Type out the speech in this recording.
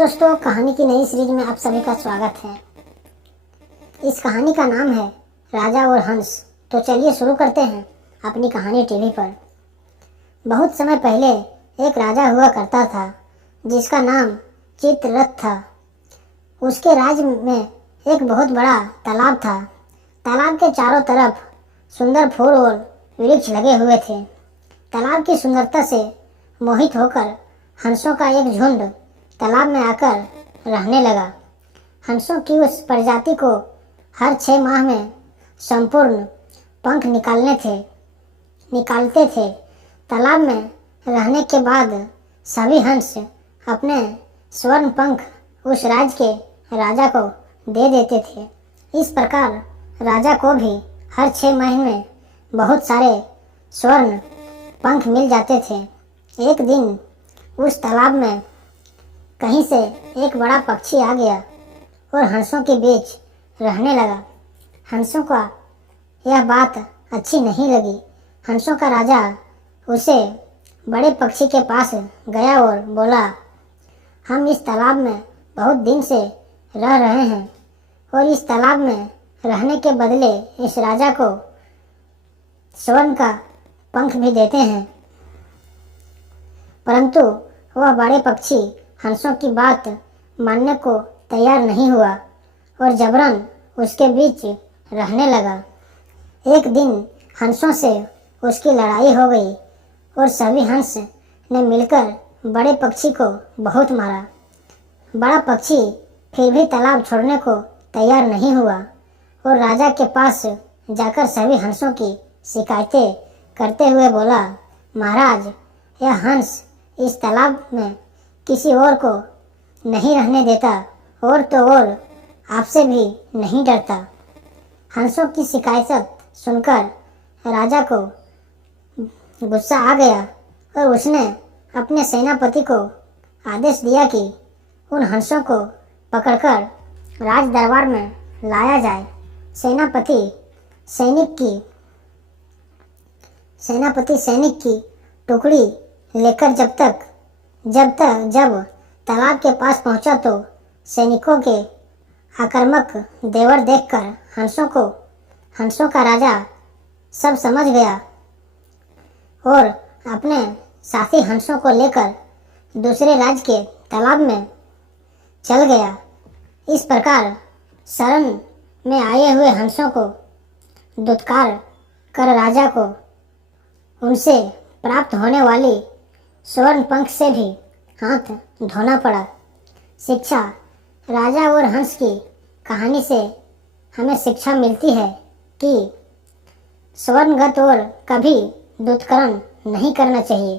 दोस्तों, कहानी की नई सीरीज में आप सभी का स्वागत है। इस कहानी का नाम है राजा और हंस। तो चलिए शुरू करते हैं अपनी कहानी टीवी पर। बहुत समय पहले एक राजा हुआ करता था जिसका नाम चित्ररथ था। उसके राज्य में एक बहुत बड़ा तालाब था। तालाब के चारों तरफ सुंदर फूल और वृक्ष लगे हुए थे। तालाब की सुंदरता से मोहित होकर हंसों का एक झुंड तालाब में आकर रहने लगा। हंसों की उस प्रजाति को हर 6 माह में संपूर्ण पंख निकालते थे। तालाब में रहने के बाद सभी हंस अपने स्वर्ण पंख उस राज्य के राजा को दे देते थे। इस प्रकार राजा को भी हर 6 महीने में बहुत सारे स्वर्ण पंख मिल जाते थे। एक दिन उस तालाब में कहीं से एक बड़ा पक्षी आ गया और हंसों के बीच रहने लगा। हंसों का यह बात अच्छी नहीं लगी। हंसों का राजा उसे बड़े पक्षी के पास गया और बोला, हम इस तालाब में बहुत दिन से रह रहे हैं और इस तालाब में रहने के बदले इस राजा को स्वर्ण का पंख भी देते हैं। परंतु वह बड़े पक्षी हंसों की बात मानने को तैयार नहीं हुआ और जबरन उसके बीच रहने लगा। एक दिन हंसों से उसकी लड़ाई हो गई और सभी हंस ने मिलकर बड़े पक्षी को बहुत मारा। बड़ा पक्षी फिर भी तालाब छोड़ने को तैयार नहीं हुआ और राजा के पास जाकर सभी हंसों की शिकायतें करते हुए बोला, महाराज, यह हंस इस तालाब में किसी और को नहीं रहने देता और तो और आपसे भी नहीं डरता। हंसों की शिकायत सुनकर राजा को गुस्सा आ गया और उसने अपने सेनापति को आदेश दिया कि उन हंसों को पकड़कर राज दरबार में लाया जाए। सेनापति सैनिक की टुकड़ी लेकर जब तालाब के पास पहुंचा तो सैनिकों के आक्रामक देवर देखकर हंसों का राजा सब समझ गया और अपने साथी हंसों को लेकर दूसरे राज्य के तालाब में चल गया। इस प्रकार शरण में आए हुए हंसों को दुत्कार कर राजा को उनसे प्राप्त होने वाली स्वर्ण पंख से भी हाथ धोना पड़ा। शिक्षा। राजा और हंस की कहानी से हमें शिक्षा मिलती है कि स्वर्णगत और कभी दुष्कर्म नहीं करना चाहिए।